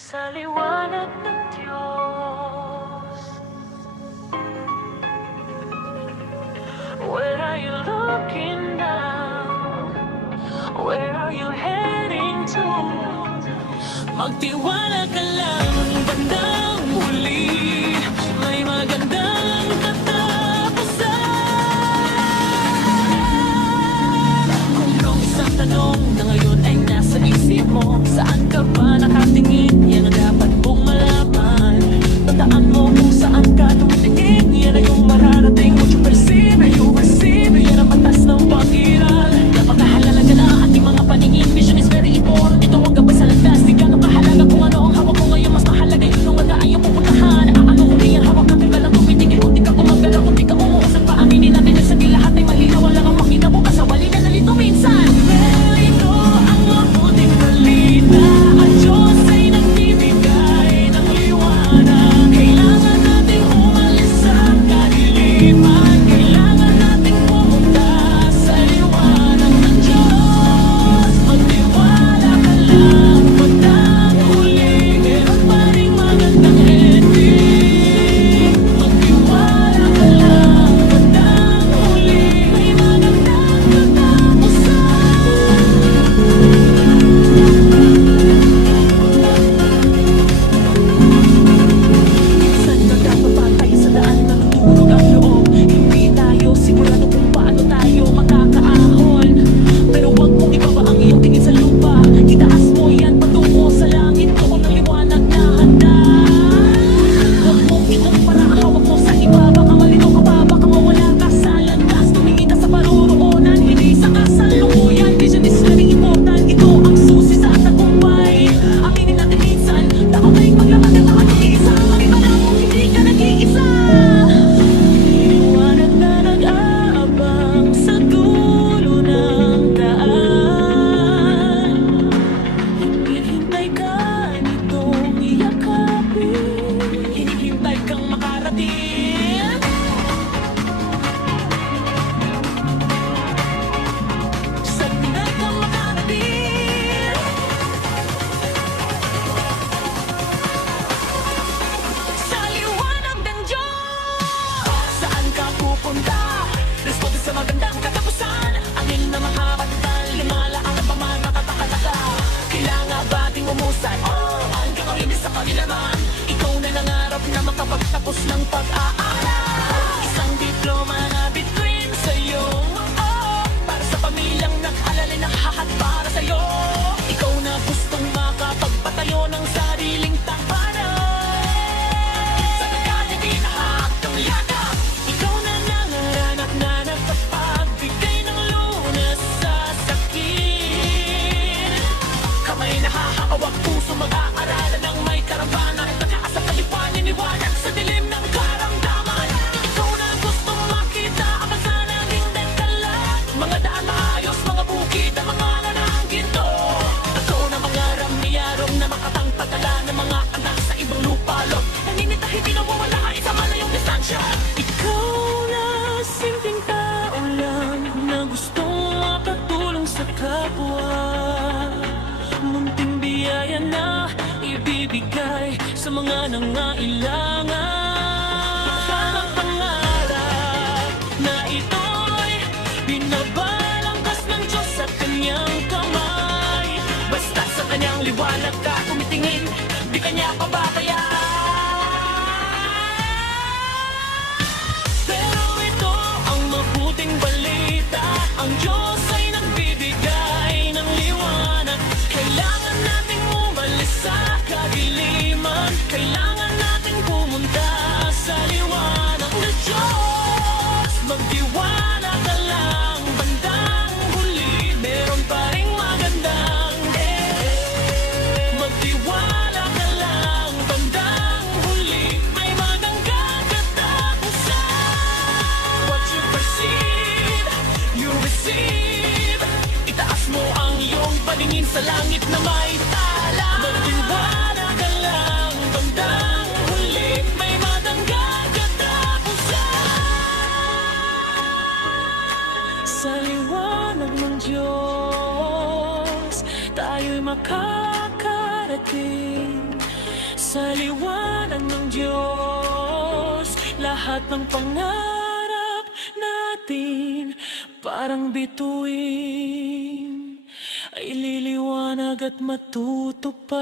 Sa liwanag ng Diyos. Where are you looking now? Where are you heading to? Magtiwala ka lang, bandang huli may magandang katapusan. Kung merong isang tanong na ngayon ay nasa isip mo, saan ka ba nakatingin? Yan ang dapat mong malaman. Tandaan mo kung saan ka tumitingin, yan ay yung mararating. What you perceive, you receive, yan ang batas ng pag-iral. Napakahalaga na ating mga paningin. Vision is very important, ito ang gabay sa landas. Di gano'ng kahalaga kung ano ang hawak ko ngayon. Mas mahalaga yun ang wala ayaw pupuntahan. Ano kung di yan hawak natin ka lang tumitingin. Kung di ka gumagalaw, kung di ka umuusap, paaminin natin na sa di lahat ay malinaw. Wala kang makinabukas sa wali na nalito minsan. Ito ang mabuting balita. Ang Diyos ay nagbibigay ng liwanag. Kailangan nating umalis sa kadiliman. Kailangan nating pumunta sa liwanag ng Diyos. Magtiwala ka lang, bandang huli meron pa ring magandang ending. Magtiwala ka lang, bandang huli may magandang katapusan. Minsan nagkapapatay sa daan ng tulog ang loob. Hindi tayo sigurado kung paano tayo makakaahon. Pero wag mong ibaba ang iyong tingin sa lupa. Itaas mo yan patungo sa langit. Doon ang liwanag na handa. Wag mong ikumpara ang hawak mo sa iba. Baka malito ka pa, baka mawala ka sa landas. Tumingin ka sa paruroonan, hindi sa kasalukuyan. Vision is very important, ito ang susi sa tagumpay. Aminin natin minsan, takot tayong maglakad at lahat nag-iisa. Maniwala mo, hindi ka nag-iisa. Liwanag na nag-aabang sa dulo ng daan. Hinihintay ka nitong iyakapin. Hinihintay kang makarating. Saglit kang makarating. Sa liwanag ng Diyos. Saan ka pupunta? Responde sa magandang katapusan. Angin na makabattal, lumalaan ang pamanatataka. Kailangan ba ating umusay? Ang kakalinis sa kanilaman. Ikaw na nangarap na makapagtapos ng pag-aaral. Isang diploma na between sa'yo. Para sa pamilyang nag-alala ng hahat para sa'yo. Ikaw na gustong makapagpatayo ng sariling tahanan. Sa nagkatibinahag kang yakap. Ikaw na nangaranap na nagpapagbigay ng lunas sa sakit. Kamay na hahawak, puso mag-aaralan ng may karamdaman. Pagkaas at kalipanin, iwanag sa dilim ng karamdaman. Ikaw na gustong makita ang masananging dagdala. Mga daan maayos, mga bukid na mga nanangginto. Ikaw na mga ramiyarong na makatangtagala ng mga anak sa ibang lupalot. Naninita, hindi nawawala ang isa malayong distansya. Ikaw na simpleng tao lang na gustong makatulong sa kapwa. Munting biyaya na ibibigay sa mga nangailangan. Ang pangarap na ito'y binabalangkas ng Diyos sa kanyang kamay. Basta sa kanyang liwanag ka tumitingin, di kanya pababayaan. Pero ito ang mabuting balita, ang Diyos ay nagbibigay ng liwanag. Kailangan nating umalis sa kadiliman. Kailangan nating pumunta sa liwanag ng Diyos. Magtiwala ka lang, bandang huli meron pa ring magandang Magtiwala ka lang, Sa liwanag ng Diyos, lahat ng pangarap natin parang bituin ay liliwanag at matutupad.